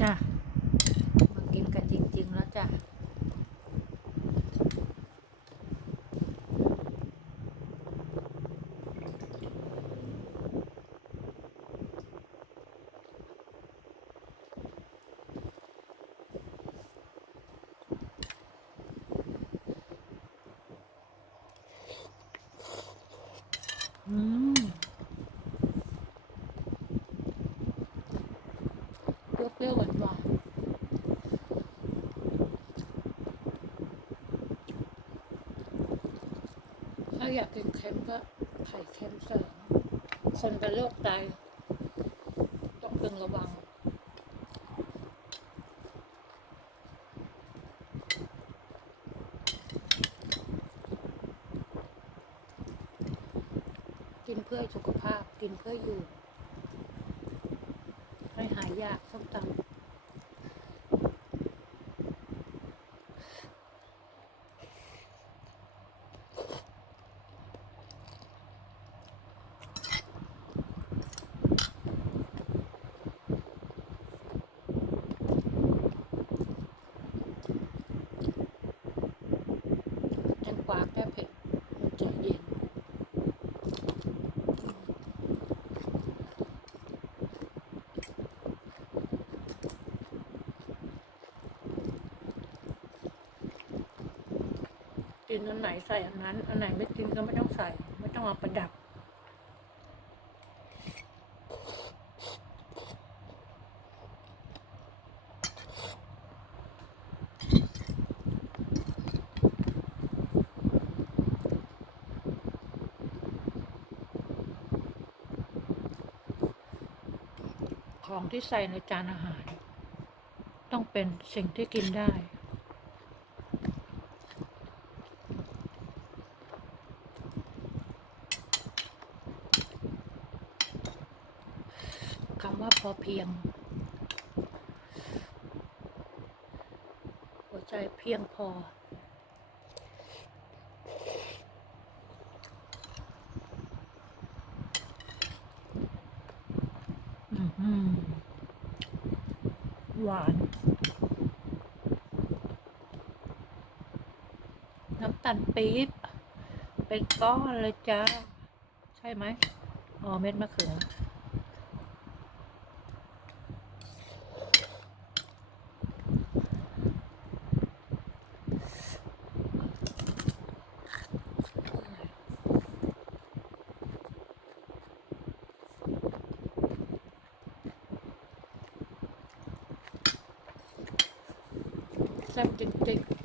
จ้ะมากินกันจริง ๆ แล้วจ้ะอืม เปรี้ยวๆหวานหวานถ้าอยากกินเค็มก็ไข่เค็มเสริมคนเป็นโรคไตต้องพึงระวังกินเพื่อสุขภาพ กินเพื่ออยู่ ให้หายยากส้มตำแตงกวาแก้เผ็ดมันจะเย็น กินอันไหนใส่อันนั้น อันไหนไม่กินก็ไม่ต้องใส่ ไม่ต้องเอาประดับ ของที่ใส่ในจานอาหาร ต้องเป็นสิ่งที่กินได้ คำว่าพอเพียง หัวใจเพียงพออือหือหวาน น้ำตาลปี๊บ เป็นก้อนเลยจ้า ใช่ไหม อ๋อ เม็ดมะเขือ แซ่บจริงๆ